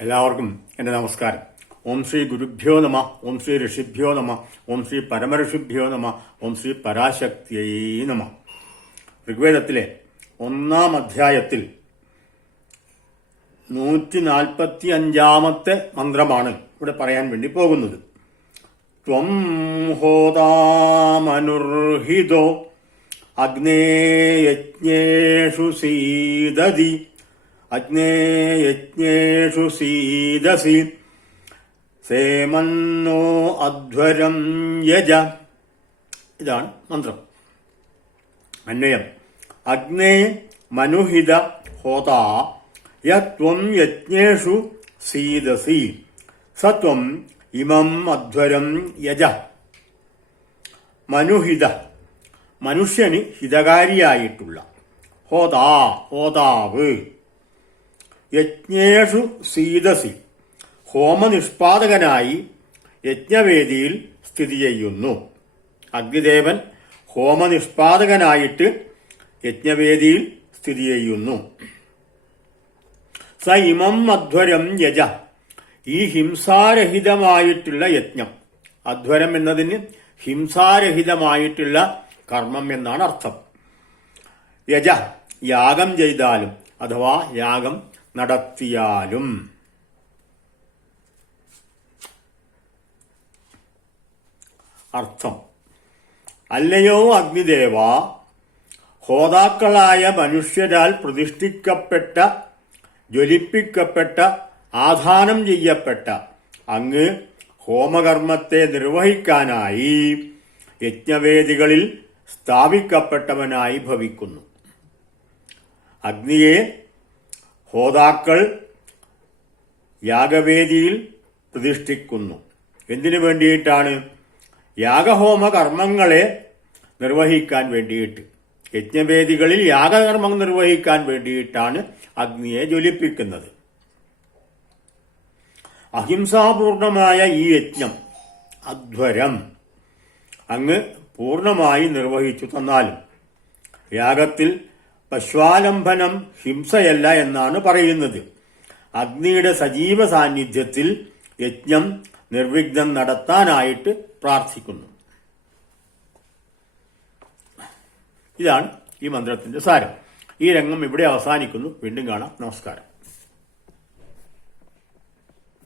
എല്ലാവർക്കും എൻ്റെ നമസ്കാരം. ഓം ശ്രീ ഗുരുഭ്യോ നമ, ഓം ശ്രീ ഋഷിഭ്യോ നമ, ഓം ശ്രീ പരമഋഷിഭ്യോ നമ, ഓം ശ്രീ പരാശക്തിയൈ നമ. ഋഗ്വേദത്തിലെ 1-ാം അധ്യായത്തിൽ 145-ാമത്തെ മന്ത്രമാണ് ഇവിടെ പറയാൻ വേണ്ടി പോകുന്നത്. ത്വം ഹോതാമനുർഹിതോ അഗ്നേയജ്ഞേഷു സീദതി അഗ്നേയജ്ഞേഷു സീദസി സേമന്നോ അധ്വരം യജ. ഇതാണ് മന്ത്രം. അന്വയം: അഗ്നേ മനുഹിത ഹോതാ യത്വം യജ്ഞേഷു സീദസി സത്വം ഇമം അധ്വരം യജ. മനുഹിത, മനുഷ്യന് ഹിതകാരിയായിട്ടുള്ള. ഹോതാ, ഹോതാവ്. യജ്ഞേഷു സീദസി, ഹോമനിഷ്പാദകനായി യജ്ഞവേദിയിൽ സ്ഥിതി ചെയ്യുന്നു. അഗ്നിദേവൻ ഹോമനിഷ്പാദകനായിട്ട് യജ്ഞവേദിയിൽ സ്ഥിതി ചെയ്യുന്നു. സ ഇമം അധ്വരം യജ, ഈ ഹിംസാരഹിതമായിട്ടുള്ള യജ്ഞം. അധ്വരം എന്നതിന് ഹിംസാരഹിതമായിട്ടുള്ള കർമ്മം എന്നാണ് അർത്ഥം. യജ, യാഗം ചെയ്താലും അഥവാ യാഗം നടത്തിയാലും. അർത്ഥം: അല്ലയോ അഗ്നിദേവ, ഹോതാക്കളായ മനുഷ്യരാൽ പ്രതിഷ്ഠിക്കപ്പെട്ട, ജ്വലിപ്പിക്കപ്പെട്ട, ആധാനം ചെയ്യപ്പെട്ട അങ്ങ് ഹോമകർമ്മത്തെ നിർവഹിക്കാനായി യജ്ഞവേദികളിൽ സ്ഥാപിക്കപ്പെട്ടവനായി ഭവിക്കുന്നു. അഗ്നിയെ ഹോതാക്കൾ യാഗവേദിയിൽ പ്രതിഷ്ഠിക്കുന്നു. എന്തിനു വേണ്ടിയിട്ടാണ്? യാഗഹോമ കർമ്മങ്ങളെ നിർവഹിക്കാൻ വേണ്ടിയിട്ട്, യജ്ഞവേദികളിൽ യാഗകർമ്മം നിർവഹിക്കാൻ വേണ്ടിയിട്ടാണ് അഗ്നിയെ ജ്വലിപ്പിക്കുന്നത്. അഹിംസാപൂർണമായ ഈ യജ്ഞം, അധ്വരം, അങ്ങ് പൂർണമായി നിർവഹിച്ചു തന്നാലും. യാഗത്തിൽ പശ്വാലംബനം ഹിംസയല്ല എന്നാണ് പറയുന്നത്. അഗ്നിയുടെ സജീവ സാന്നിധ്യത്തിൽ യജ്ഞം നിർവിഘ്നം നടത്താനായിട്ട് പ്രാർത്ഥിക്കുന്നു. ഇതാണ് ഈ മന്ത്രത്തിന്റെ സാരം. ഈ രംഗം ഇവിടെ അവസാനിക്കുന്നു. വീണ്ടും കാണാം. നമസ്കാരം.